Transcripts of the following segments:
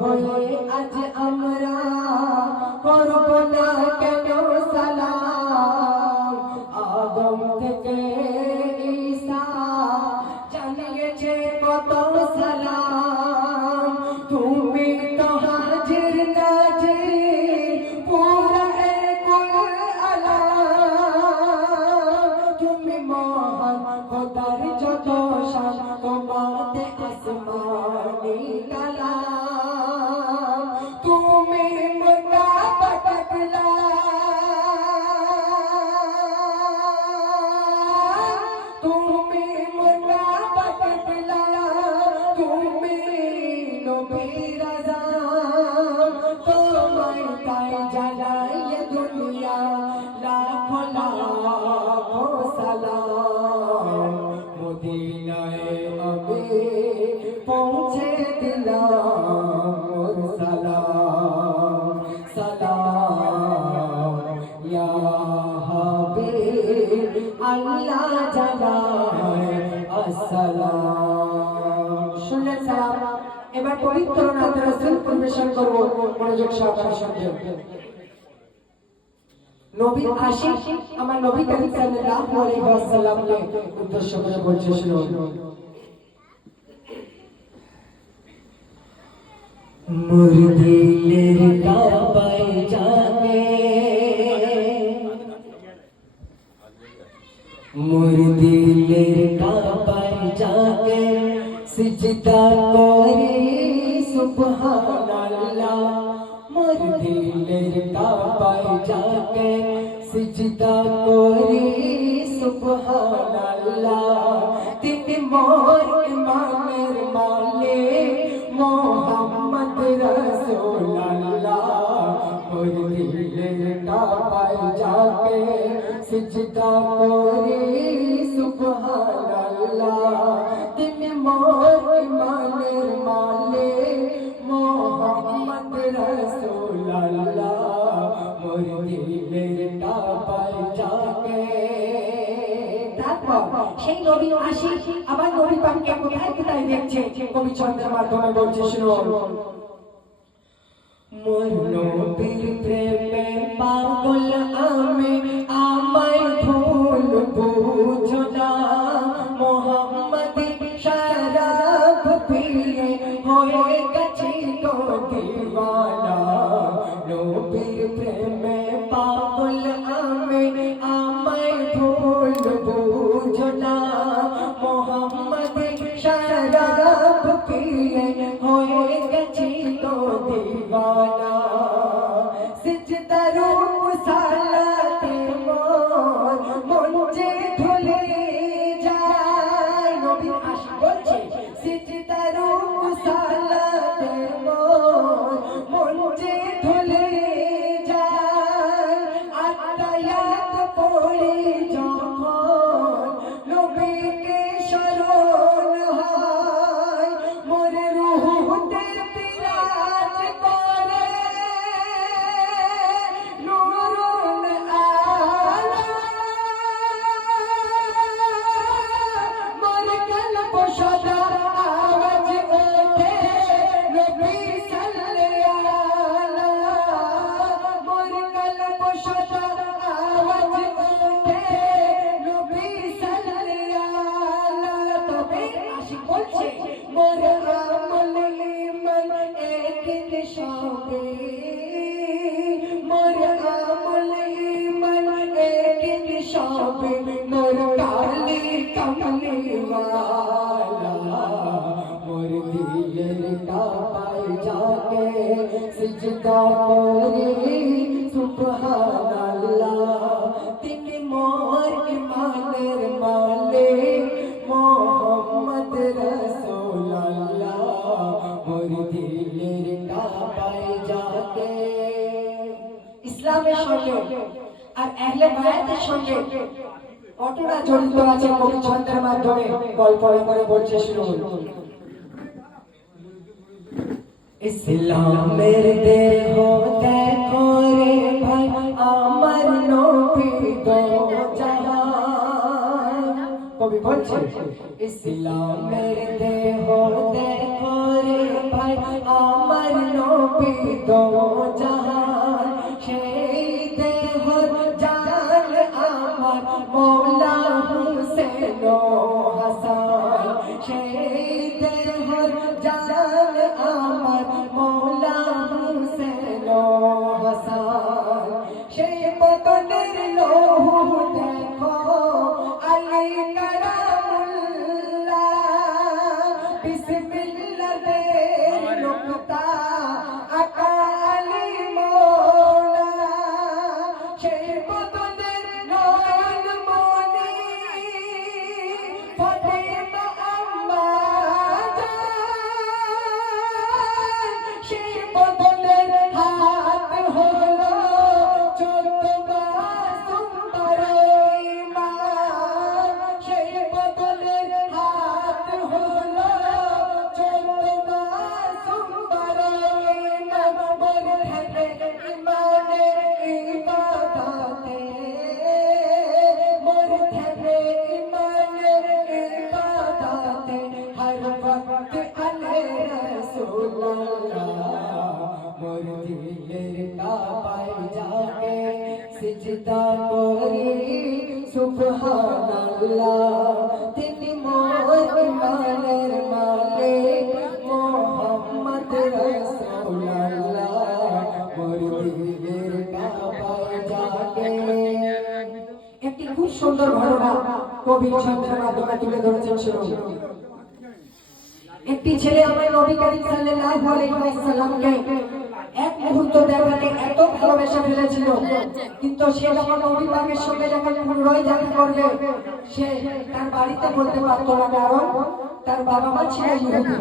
হয়ে আজ আমরা করব না কেন সালাম আদম থেকে ঈসা জানিয়েছে কত সালাম তুমি তো হাজির নাজির পুরা কুল আলাম তুমি মহান খোদার যত শান তোমাতে আসমানি কালাম তুমি মুতাবাদলা তুমি মুতাবাদলা তুমি নবীর আযম তোমায় তাই জানাই দুনিয়া লাখো লাখো সালাম মদিনায় আমি পৌঁছে দিলাম মোর সালাম সালাম ইয়া হাবিব আল্লাহ জানায় আসসালাম। শুনলেন সালাম। এবার পবিত্র নাত রাসূল পরিবেশন করব মনোযোগ সহকারে শুনবেন। নবীর আশিক আমার নবী করিম সাল্লাল্লাহু আলাইহি ওয়াসাল্লামকে উদ্দেশ্য করে বলছে শুনুন। মুরদিলের কাবায় জানে মুরদিলের কাবায় জাগে সিজদা করে সুবহানাল্লাহ মুরদিলের কাবায় জাগে সিজদা করে সুবহানাল্লাহ তিনি মোর ইমানের মালিক মোহাম্মদ রাসূলুল্লাহ মুরদিলের কাবায় জাগে সিজদা করে সুবহানাল্লাহ তিনি মোর ইমানের মালিক মোহাম্মদ রাসূলুল্লাহ মুরদিলের কাবায় জাগে। তারপর সেই নবী আশিক আবার নবী পাককে কোথায় কোথায় দেখছে কবি ছন্দের মাধ্যমে বলছে শুনুন। মোর নবীর প্রেমে পাগল আমি আমায় ভুল বুঝো না মোহাম্মদী শরাব পিয়ে হয়ে গেছি তো দিওয়ানা নবীর প্রেমে পাগল আমি আমায় ভুল বুঝো না মোহাম্মদী শরাব পিয়ে হয়ে গেছি তো দিওয়ানা সিজদারু সালাতে মোর মন যে ভুলে যায় নবী আশিক বলছে সিজদারু সালাতে মোর মন যে ভুলে যায় আয়াত পড়ি যখন নবীকে স্মরণ হয় মোর রূহতে বিরাজ করে নূরুল আলা মোর কলব সদা আওয়াজ ওঠে নবী সাল্লাল্লাহু মোর কলব সদা আওয়াজ ওঠে নবী সাল্লাল্লাহু তবে আশিক বলছে মোর আমল ইমান একদিন সবে মোর আমল ইমান একদিন সবে মোর কালি কমলি ওয়ালা মোর দিলের কাবায় জাগে সিজদা করে সুবহানাল্লাহ তিনি মোর ইমানের মালিক মোহাম্মদ রাসূলুল্লাহ মোর দিলের কাবায় জাগে। ইসলামের সঙ্গে আর আহলে বায়াতের সঙ্গে কতটা জড়িত আছে কবি ছন্দের মাধ্যমে গল্প করে বলছে শুনুন। ইসলামের দেহ দেখো রে ভাই আমার নবী দো জাহান কবি বলছে ইসলামের দেহ দেখো রে ভাই আমার নবী দো জাহান সেই দেহ জান আমার মৌলা হুসেন ও হাসান সেই দেহ জান আমার মৌলা হুসেন ও হাসান সেই বদনের লৌহ দেখো আলী কারামুল্লাহ বিসমিল্লাহ দে নুকতা আকা আলী মৌলা সেই বদনের নয়ন মনি ফাতেমা আম্মা জান সেই বদনের হাত হলো সিজদা করি সুবহানাল্লাহ তিনি মোর ইমানের মালিক মুহাম্মদ রাসূলুল্লাহ মোর দিলের কাবায় জাগে। একটি খুব সুন্দর ঘটনা কবি ছন্দের মাধ্যমে তুলে ধরেছেন শুনুন। একটি ছেলে আমার নবী করিম সাল্লাল্লাহু আলাইহি ওয়াসাল্লামকে এক মুহূর্ত দেখাতে এত ভালোবেসে ফেলেছিল, কিন্তু সে যখন নবী পাকের সঙ্গে যখন পুনরায় দেখা করবে সে তার বাড়িতে বলতে পারত না, কারণ তার বাবা মা ছিল ইহুদি।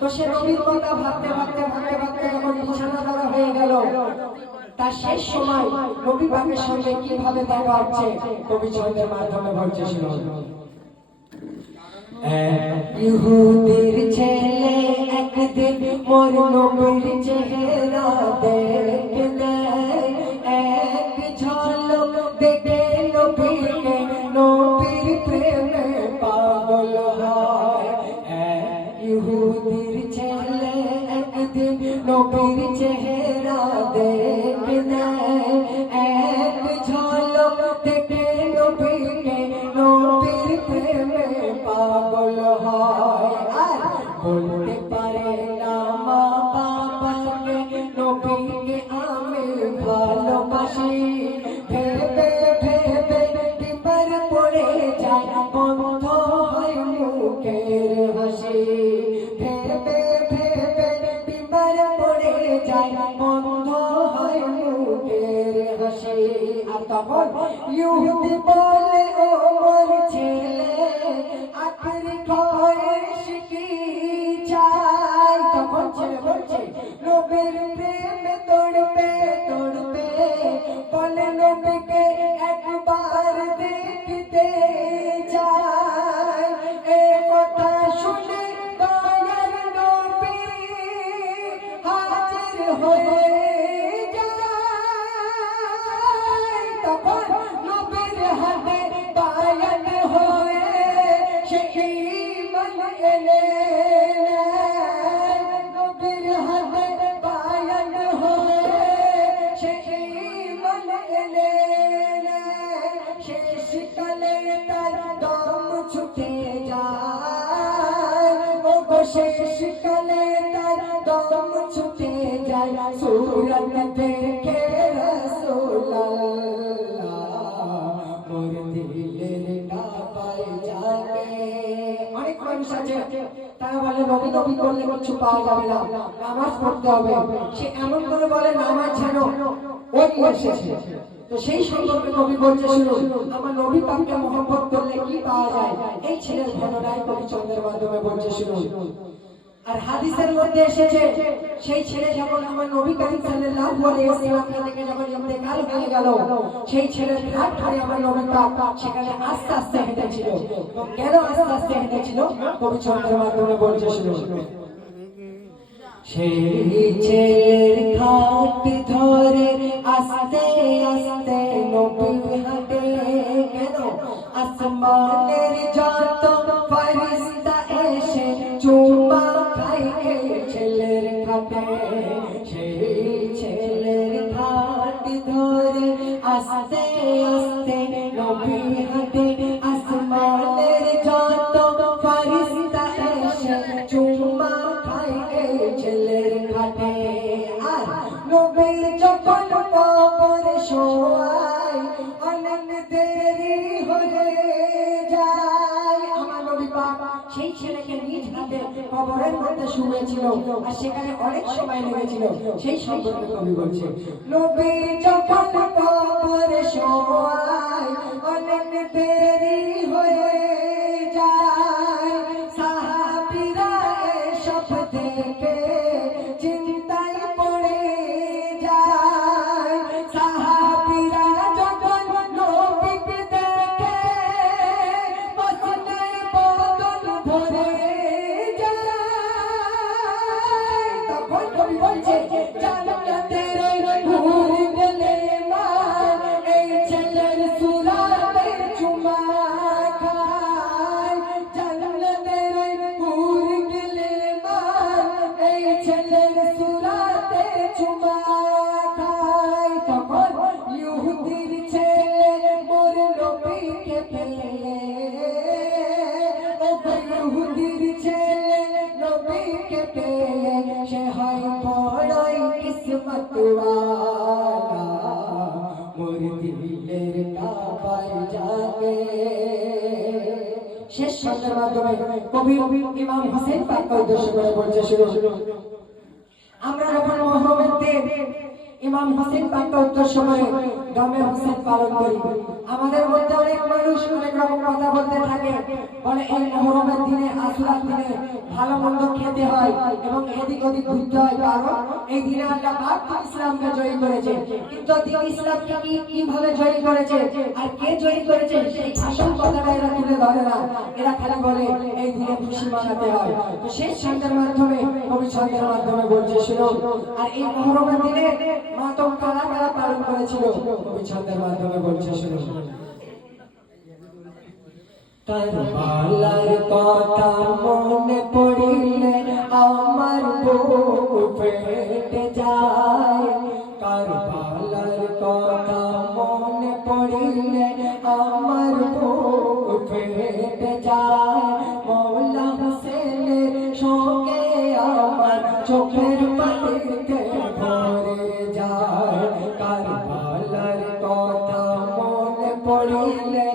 তো সে নবীর কথা ভাবতে ভাবতে ভাবতে ভাবতে যখন বিছানা করা হয়ে গেল, তার শেষ সময় নবী পাকের সঙ্গে কিভাবে দেখা হচ্ছে কবি ছন্দের মাধ্যমে বলছে শুনুন। ইহুদির ছেলে একদিন মোর নবীর চেহারা দেখলে, এক ঝলক দেখে নবীকে নবীর প্রেমে পাগল হয়। ইহুদির ছেলে একদিন নবীর চেহারা দেখলে, এক ঝলক দেখে নবীকে নবীর প্রেমে পাগল হয়। আর বলতে পারে না মা বাবাকে নবীকে আমি ভালোবাসি, ভেবে ভেবে টিপার পড়ে যায় বন্ধ হয় মুখের হাসি, ভেবে ভেবে টিপার পড়ে যায় বন্ধ হয় মুখের হাসি। আর তখন ইহুদি বলে ও মোর ছেলে আখেরি খয়েশ কি চাই। তখন ছেলে বলছে নবীর প্রেমে তড়পে তড়পে বলে নবীকে একবার দেখতে চাই। এ কথা শুনে দয়ার নবী হাজির হয়ে যায়। তখন নবীর হাতে বায়াত হয়ে সেই ঈমান এনে নবীর হাতে বায়াত হয়ে সেই ঈমান এনে শেষ কালে তার দম ছুটে যায়। ও গো শেষ কালে তার দম ছুটে যায় সূরত দেখে রাসূলুল্লাহ মোর দিলের কাবায় জাগে। অনেক মানুষ আছে তারা বলে নবী নবী করলে কিছু পাওয়া যাবে না, নামাজ পড়তে হবে। সে এমন করে বলে নামাজ যেন ওই এসেছে। তো সেই সম্পর্কে কবি বলছে শুনুন, আমার নবী পাককে মহব্বত করলে কি পাওয়া যায় এই ছেলের ঘটনায় কবি ছন্দের মাধ্যমে বলছে শুনুন। আর হাদিসের মধ্যে এসেছে সেই ছেলে যখন আমার নবী করিম সাল্লাল্লাহু আলাইহি ওয়াসাল্লামকে দেখে যখন ইন্তেকাল হয়ে গেল, সেই ছেলের হাত ধরে আমার নবী পাক সেখানে আস্তে আস্তে হেঁটেছিল। এবং কেন আস্তে আস্তে হেঁটেছিল কবি ছন্দের মাধ্যমে বলছে শুনুন। সেই ছেলের হাত ধরে আস্তে আস্তে নবী হাঁটে, কেন আস্তে আসমানের যত ফেরেশতা এসে চুমা খায় এই ছেলের খাটে সেই ছেলের খাট ধরে আস্তে আস্তে নবী হাঁটে আসমানের যত ফেরেশতা এসে চুমা খায় এই ছেলের খাটে আর নবী যখন কবরে শোয় অনেক দেরি হয়ে যায় আমার নবী পাক সেই ছেলেকে নিজ হাতে কবরের মধ্যে শুয়েছিল আর সেখানে অনেক সময় লেগেছিল সেই সম্পর্কে কবি বলছে নবী যখন কবরে শোয় অনেক দেরি হয়ে যায় সাহাবীরা এসব দেখে চিন্তায় পড়ে যায় সাহাবীরা যখন নবীকে দেখে মসজিদের বদন ভরে যায় তখন কবি বলছে জান্নাতের হুর গেলে মা এই ছেলের সুরাতে চুমা খায় জান্নাতের হুর গেলে মা এই ছেলের সুরাতে চুমা খায় তখন ইহুদির ছেলে মোর নবীকে পেলে ও ইহুদির ছেলে নবীকে পেলে সে হয় বড়ই কিসমতওয়ালা মোর দিলের কাবায় যাবে শেষ শব্দের মাধ্যমে কবি ইমাম হোসেন পাককে উদ্দেশ্য করে বলছে শুনো আমরা যখন মুহররমের দিন ইমাম হোসেন পাককে উদ্দেশ্য করে গামে হোসেন পালন করি আমাদের মধ্যে অনেক মানুষ অনেক রকম কথা বলতে থাকে বলে এই মুহররমের দিনে আশুরার দিনে ভালো মন্দ খেতে হয় এবং এদিক ওদিক ঘুরতে হয় কারণ এই দিনে আল্লাহ পাক ইসলামকে জয়ী করেছে কিন্তু দিন ইসলামকে কিভাবে জয়ী করেছে আর কে জয়ী করেছে সেই আসল কথাটা এরা তুলে ধরে না এরা খালি বলে এই দিনে খুশি মানাতে হয় তো সেই ছন্দের মাধ্যমে কবি ছন্দের মাধ্যমে বলছে শুনো আর এই মুহররমের দিনে মাতম কারা কারা পালন করেছিল কবি ছন্দের মাধ্যমে বলছে শুনো কারবালার কথা মনে পড়িলে আমার বুক ফেটে যায় কারবালার কথা মনে পড়িলে আমার বুক ফেটে যায় মওলা হোসেনের শোকে আমার চোখের পানিতে ভরে যায় কারবালার কথা মনে পড়িলে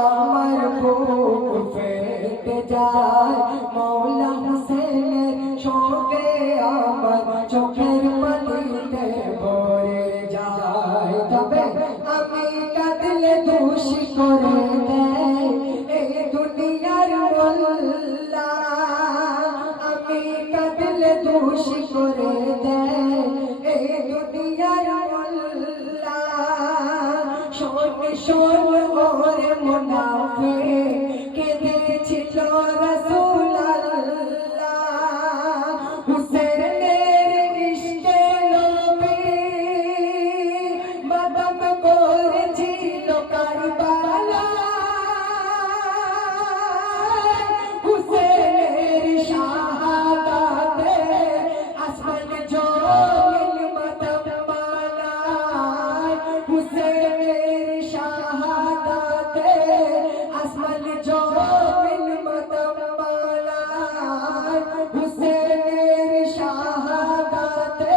আমার বুক ফেটে যায় মওলা হোসেনের শোকে আমার চোখের পানিতে ভরে যায় তবে আমি কাঁদলে দোষী করে দেয় এই দুনিয়ার মোল্লা আমি কাঁদলে দোষী করে দেয় এই দুনিয়ার মোল্লা শোন শোন ওরে মুনাফিক কেঁদেছিল রাসূলুল্লাহ হুসেনের ইশকে নবী মাদম করেছিল কারবালা হুসেনের শাহাদাতে আসমান জমিন মাদম বানায় হুসেনের শাহাদাতে আসমান জমিন মাদম বানায় হুসেনের শাহাদাতে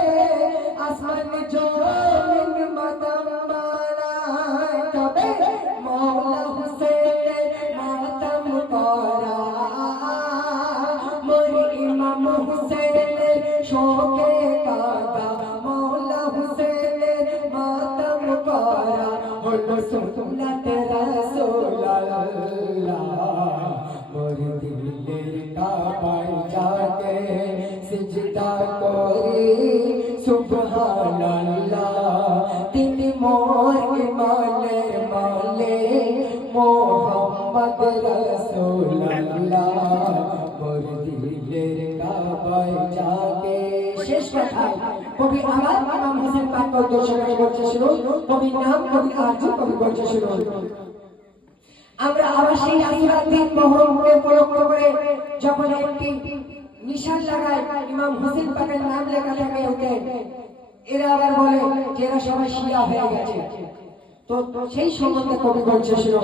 আসমান জমিন মাদম বানায় তবে মওলা হুসেনের মাতম করা মোর ইমাম হুসেনের শোকে কাঁদা মওলা হুসেনের মাতম করা হলো সুন্নাত রাসূলুল্লাহ মোর দিলের কাবায় যাকে সিজদা করি সুবহানাল্লাহ তিনি মোর ইমানের মালিক মুহাম্মদ রাসূলুল্লাহ মোর দিলের কাবায় যাকে শেষ কথা কবি আবার ইমাম হোসেন পাককে উদ্দেশ্য করে বলছে শুনো কবির নাম কবি আরজু কবি বলছে শুনো আমরা আবার সেই আসরার দিন মহরমকে উপলক্ষ করে যখন একটি নিশান লাগায় ইমাম হোসেন পাকের নাম লেখা থাকে ওতে, এরা আবার বলে যে এরা সবাই শিয়া হয়ে গেছে। তো সেই সম্বন্ধে কবি বলছে শুনো,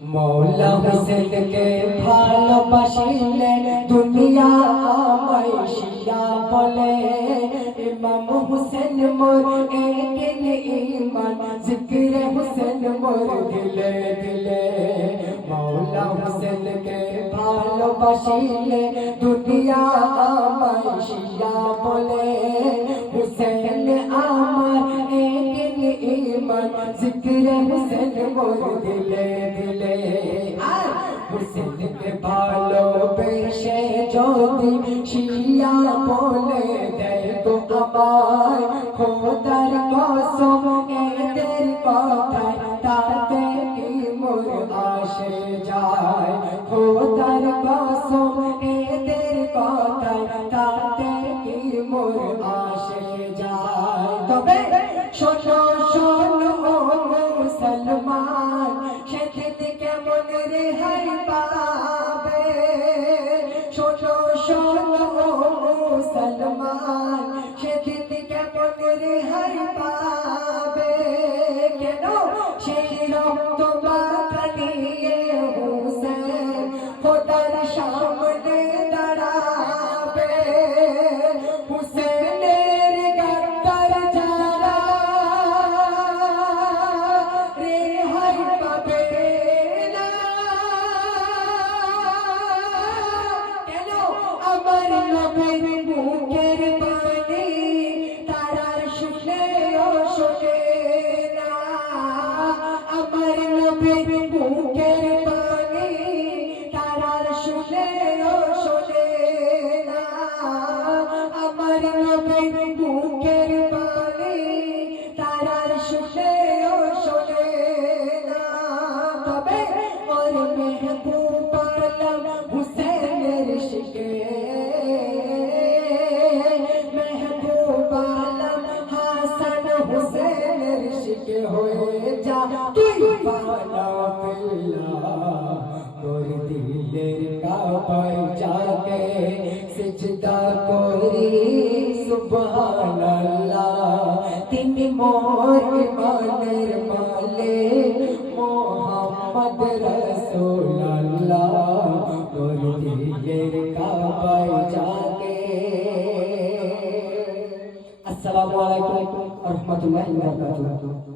মৌলা হোসেনকে ভালোবাসিলে দুনিয়া আমায় শিয়া বলে, ইমাম হোসেন মোর একে ঈমান জিকিরে হোসেন মোর দিলে দিলে, মৌলা হোসেনকে ভালোবাসিলে দুনিয়া আমায় শিয়া বলে, হোসেন আমার একে ঈমান জিকিরে হোসেন মোর দিলে দিলে, আর হোসেনকে ভালোবেসে যদি শিয়া বলে দেয় তো আমায়, খোদার কসম এদের কথায় তাতে কি মোর আসে যায়, খোদার কসম এদের কথায় তাতে কি মোর আসে যায়। তবে শোনো শোনো মুসলমান, সেদিন কেমন রেহাই পাবে, শোনো শোনো মুসলমান, সেদিন কেমন রেহাই পাবে, কেন সেই রক্ত মাখা নিয়ে হোসেন খোদার সামনে দাঁড়াবে, হোসেনের গাদ্দার যারা রেহাই পাবে না, কেন আমার নবীর মুখের বাণী তারা শুনলেও শোনে না, আমার নবীর মুখের বাণী তারা শুনলেও শোনে না, আমার নবীর মুখের বাণী তারা শুনলেও শোনে না। তবে ওর মেহবুব আলম হুসেনের শিখে, মেহবুব আলম হাসান হুসেনের শিখে হয়ে যা তুই বালা বিল্লাহ, তোর দিলের কাবায় যাকে সিজদা করি সুবহানাল্লাহ, তিনি মোর ইমানের মালিক মুহাম্মদ রাসূলুল্লাহ, তোর দিলের কাবায় যাকে। আসসালামু আলাইকুম ওয়া রাহমাতুল্লাহি ওয়া বারাকাতুহু।